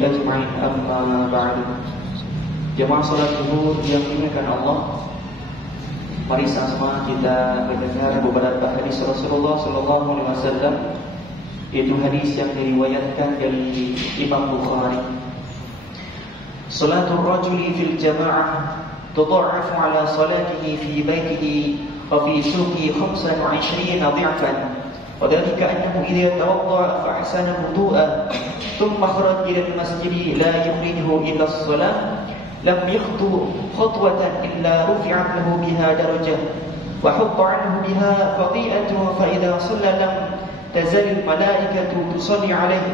أجمعين أما بعد. Jamaah salat zuhur yang dimuliakan Allah, mari sama kita mendengar beberapa hadis Rasulullah sallallahu alaihi wasallam, yaitu hadis yang diriwayatkan dari Imam Bukhari. Salatul rajuli fil jama'ah tudha'afu ala salatihi fi baitihi wa fi suqihi 25 dha'fan. وذلك أنه إذا توضأ فأحسن وضوءه ثم خرج إلى المسجد لا يخرجه إلا الصلاة لم يخطو خطوة إلا رفعت له بها درجة وحط عنه بها خطيئة فإذا صلى لم تزل الملائكة تصلي عليه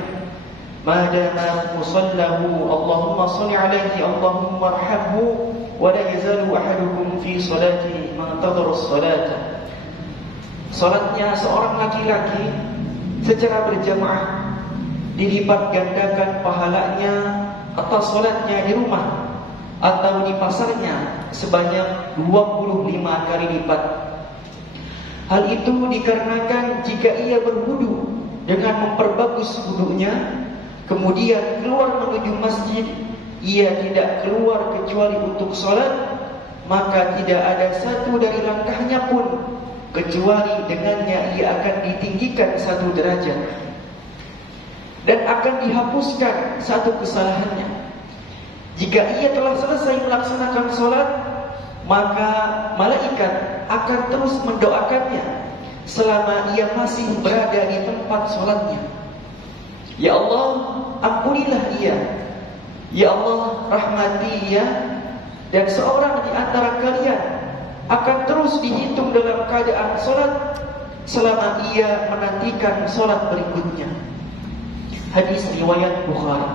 ما دام مصلاه اللهم صل عليه اللهم ارحمه ولا يزال أحدكم في صلاته ما انتظر الصلاة. Salatnya seorang laki-laki secara berjamaah dilipat gandakan pahalanya atas salatnya di rumah atau di pasarnya sebanyak 25 kali lipat. Hal itu dikarenakan jika ia berwudu dengan memperbagus wudunya, kemudian keluar menuju masjid, ia tidak keluar kecuali untuk salat, maka tidak ada satu dari langkahnya pun kecuali dengannya ia akan ditinggikan satu derajat dan akan dihapuskan satu kesalahannya. Jika ia telah selesai melaksanakan sholat, maka malaikat akan terus mendoakannya selama ia masih berada di tempat sholatnya. Ya Allah, ampunilah ia. Ya Allah, rahmati ia. Dan seorang di antara kalian akan terus dihitung dalam keadaan sholat selama ia menantikan sholat berikutnya. Hadis riwayat Bukhari.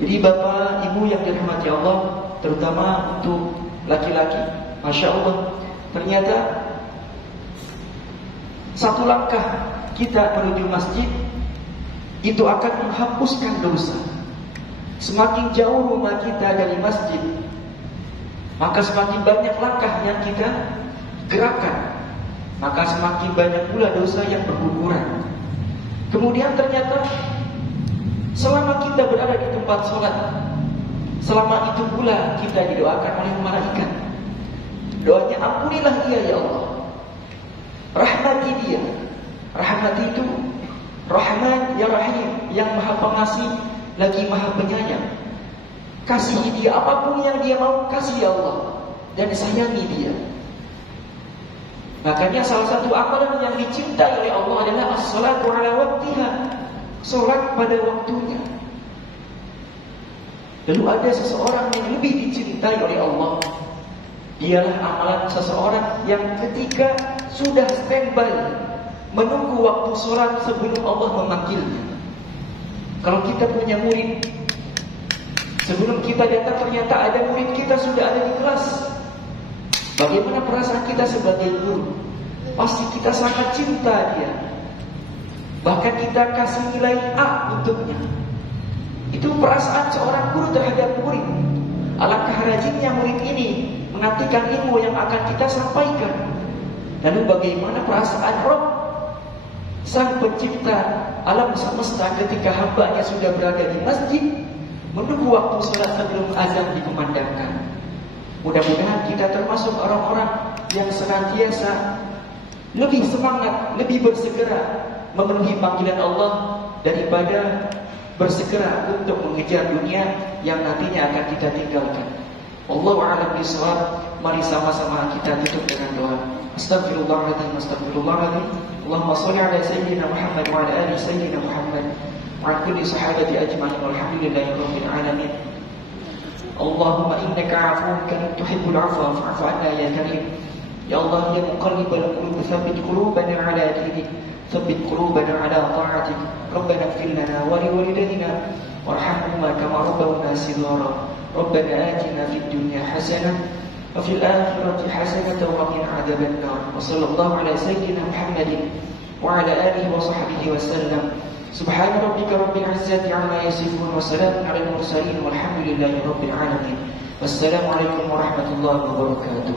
Jadi bapak ibu yang dirahmati Allah, terutama untuk laki-laki, Masya Allah, ternyata satu langkah kita menuju masjid itu akan menghapuskan dosa. Semakin jauh rumah kita dari masjid, maka semakin banyak langkah yang kita gerakan, maka semakin banyak pula dosa yang berguguran. Kemudian ternyata selama kita berada di tempat sholat, selama itu pula kita didoakan oleh malaikat. Doanya, ampunilah dia ya Allah, rahmati dia. Rahmati itu Rahman ya Rahim, yang maha pengasih lagi maha penyayang. Kasihi dia, apapun yang dia mau, kasih ya Allah, dan sayangi dia. Makanya salah satu amalan yang dicintai oleh Allah adalah as-salatu ala waktiha, salat pada waktunya. Lalu ada seseorang yang lebih dicintai oleh Allah, dialah amalan seseorang yang ketika sudah standby menunggu waktu salat sebelum Allah memanggilnya. Kalau kita punya murid, sebelum kita datang ternyata ada murid kita sudah ada di kelas, bagaimana perasaan kita sebagai guru? Pasti kita sangat cinta dia, bahkan kita kasih nilai A untuknya. Itu perasaan seorang guru terhadap murid. Alangkah rajinnya murid ini menantikan ilmu yang akan kita sampaikan. Lalu bagaimana perasaan Rabb, Sang Pencipta alam semesta, ketika hambanya sudah berada di masjid menunggu waktu sholat sebelum azan dikumandangkan. Mudah-mudahan kita termasuk orang-orang yang senantiasa lebih semangat, lebih bersegera memenuhi panggilan Allah daripada bersegera untuk mengejar dunia yang nantinya akan kita tinggalkan. Wallahu a'lam bishawab. Mari sama-sama kita tutup dengan doa. Astaghfirullahaladzim, astaghfirullahaladzim. Allahumma sholli ala sayyidina Muhammad wa ala ali sayyidina Muhammad wa ala kulli sahabati ajma'in walhamdulillahi rabbil alamin. Allahumma innaka 'afuwwun karim tuhibbul 'afwa fa'fu 'anna ya karim. Ya Allah ya muqallibal qulub tsabbit qulubana 'ala dinik, tsabbit qulubana 'ala ta'atik. Rabbana ighfir lana wa liwalidayna warhamhuma kama rabbawna shighara. Rabbana atina fid dunya hasanah wa fil akhirati hasanah wa qina 'adzaban nar. Wa sallallahu ala sayyidina Muhammadin wa ala alihi wa sahbihi wa sallam. Subhana rabbika rabbil izzati 'amma yasifun wa salamun 'alal mursalin walhamdulillahi rabbil alamin. Wassalamu alaikum warahmatullahi wabarakatuh.